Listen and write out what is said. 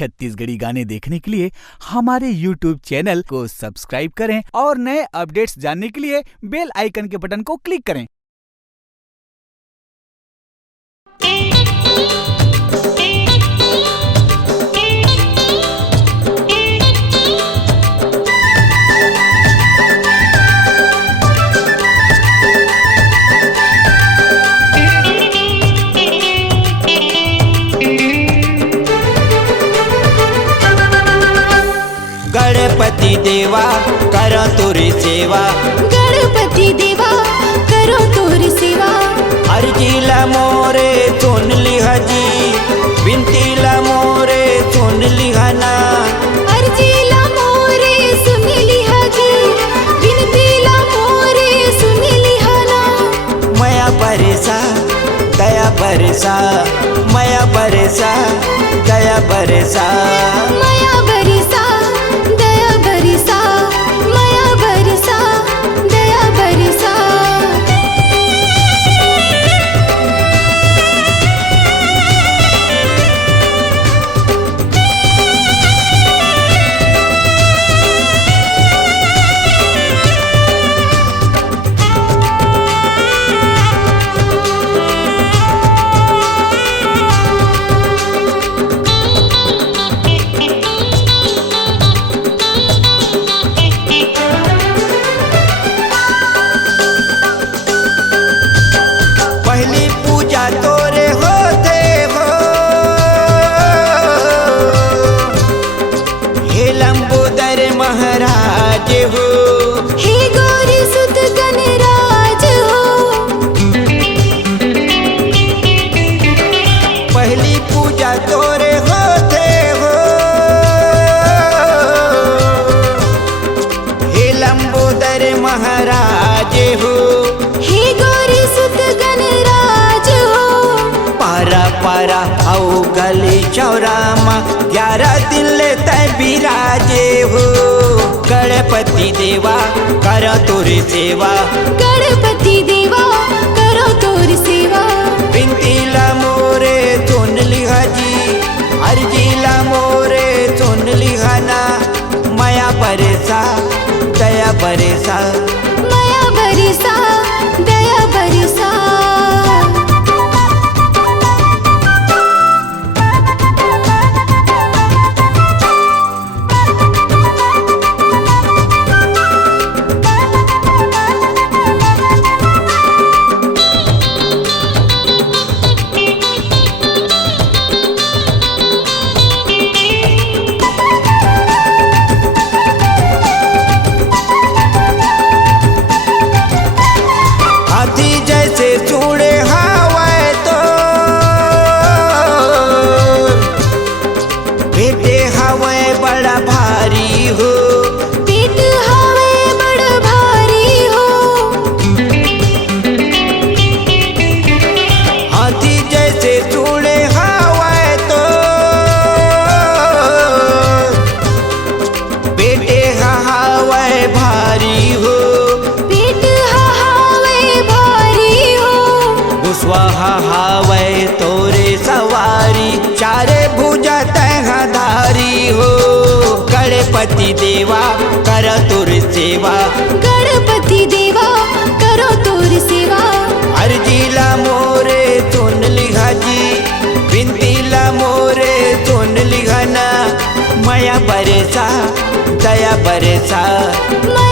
छत्तीसगढ़ी गाने देखने के लिए हमारे YouTube चैनल को सब्सक्राइब करें और नए अपडेट्स जानने के लिए बेल आइकन के बटन को क्लिक करें। गणपति देवा करो तोरी सेवा, गणपति देवा करो तोरी सेवा। अर्जीला मोरे सुन लिहा जी, विनतीला मोरे सुन लिहा ना। अर्जीला मोरे सुन लिहा जी, विनतीला मोरे सुन लिहा ना। मया बरसा दया बरसा, मया बरसा दया बरसा। मया बरसा दया बरसा, मया बरसा दया बरसा। पहली पूजा तोरे होते हो, हे लंबोदर महाराज हो। हे गौरी सुत गणराज हो। पहली पूजा तोरे होते हो, हे लंबोदर महाराज हो। हे गौरी सुत गणराज हो। पारा पारा आओ गली चौरामा 11 दिन लेते बिराजे हो। गणपति देवा करो तोरी सेवा, गणपति देवा करो तोरी सेवा। विनतीला मोरे सुन लिहा जी, अर्जीला मोरे सुन लिहा ना। मया बरसा दया बरसा, मया बरसा दया बरसा। हाथी जैसे चूड़े हवाए तो बेटे हवाए बड़ा भारी हो। पेट हवे बड़ भारी हो। हाथी जैसे चूड़े हवाए तो बेटे हवाए भारी हो। पेट हवे भारी हो। कुशवाहा हावे तोरे सवारी, चारे भुजा तहधारी हो। गणपति देवा करो तोरी सेवा, गणपति देवा करो तोरी सेवा। अर्जीला मोरे सुन लिहा जी, विनतीला मोरे सुन लिहा ना। मया बरसा दया बरसा, मया